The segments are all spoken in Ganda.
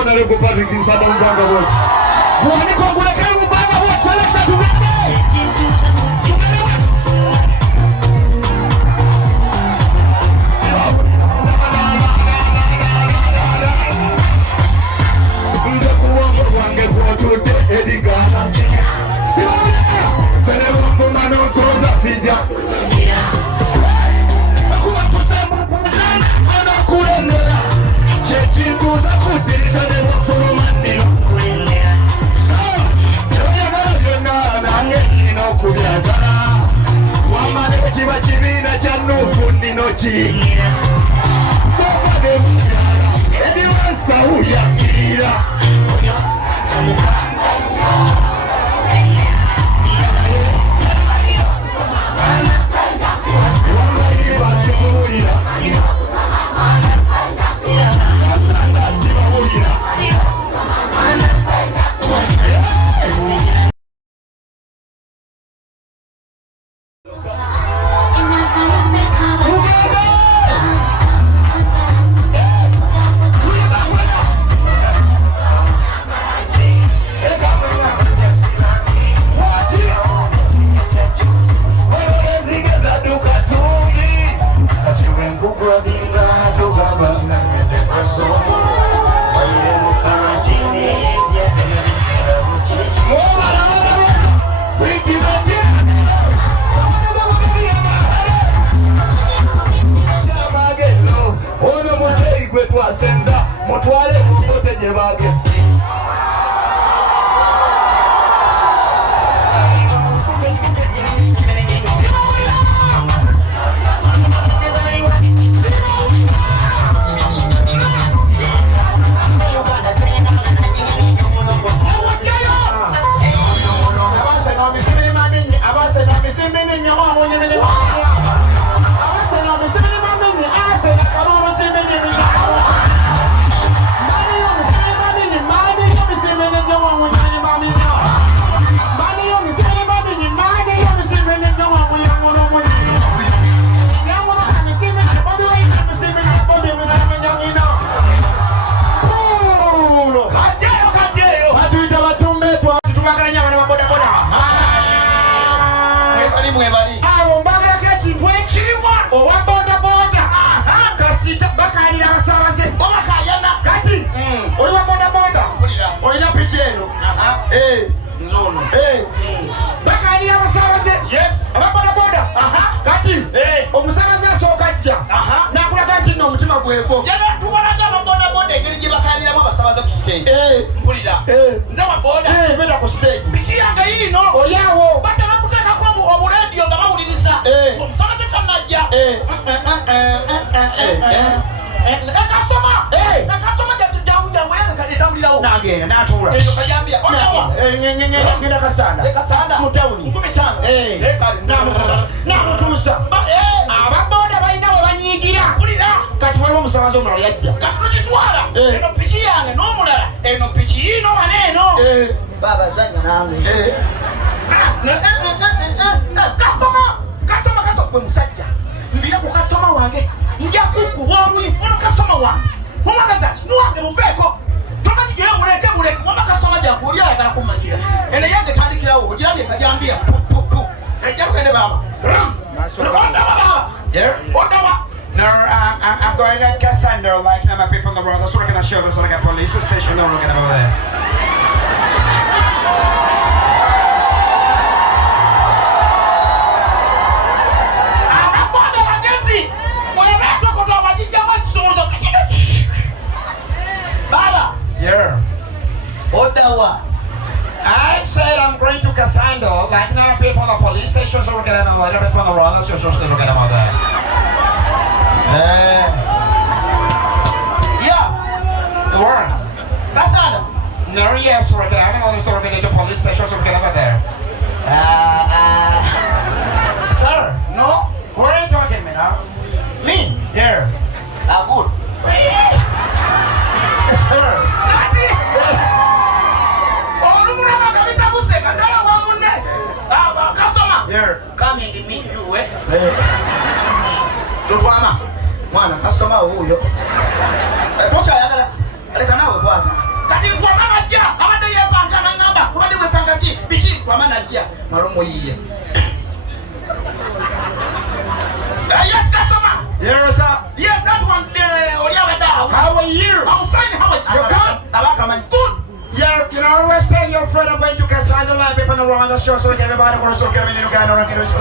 Honorable Patrick Kasanda Mbanga wote. Muandiko ngulekea Mbanga wote select Tumbeetu. Nje kuongo wange kwa tote edigana. Tene wangu manotoza sija. Akuma kusema sana ana kulendera. Chechinguza kutirisa de wafuno mandilo kulendera. So, joya gana nange ino kubyazana. Wamane chiba chibina chanu fundi nochi. Baba de mujara, ebi wasta uyakira. Senza motwale kutote jebage Nzono. Bakani abasabaze. Yes. Ababoda boda. Kati. Omusabaze asokajja. Nakula kati no mutima gwebo. Yana tubalaga ababoda boda engeri gye bakanira abasabaze ku stage. Mpulira. Nze ababoda. Benda ku stage. Bichi yanga yino. Oliawo. Batala kuteka kwa mu radio nga bawuliriza. Omusabaze kanajja. Nakasoma jambo nagenda natula eyo kajambia ngenda Kasanda mutawuni 15 namutuusa ababoda balina we banyiigira kati waliwo omusabaze omulala yajja kakitwala eno piki yange n'omulala eno piki ino waneeno baba zanya nange kasitoma gwe musajja nvira ku kasitoma wange nja kukuwa oluyi ono kasitoma wange omwagaza nuwange muveeko tomanyi gye muleke wama kasitoma jangu oli ayagala kumanyira eno yange tandikirawo ogirabye kajambia ejja kugende baba odawa. No, I'm going at Kasanda, like my people in the world. That's what I can show. That's what I got police station. No, we're gonna go there. Baba. Yeah. Odawa. I said I'm going to Kasanda, like now people in the police station. So we're gonna go there. People in the world. So we're gonna go there. Yeah. Where? Kasanda. No, yes, we're gonna so we're gonna do police station. So we're gonna go there. Sir. No. Where are you talking me now? Me. Here. Good. Sir. Here. Come and meet you, Tutwana. Mwana, customer huyo. Pocha yagala. Aleka nawe bwana. kati nfuama najja abadde yeepanga n'aŋŋamba kubadde weepanga ki biki kwama najja malomo yiye. Yes, customer. Yes, sir. Yes, that one. How are you? I'm fine. How are you? You good? Good. Yeah, you know, always tell your friend I'm going to Kasanda line people around the show so everybody wants to get me in the guy around the show.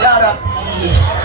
Yeah,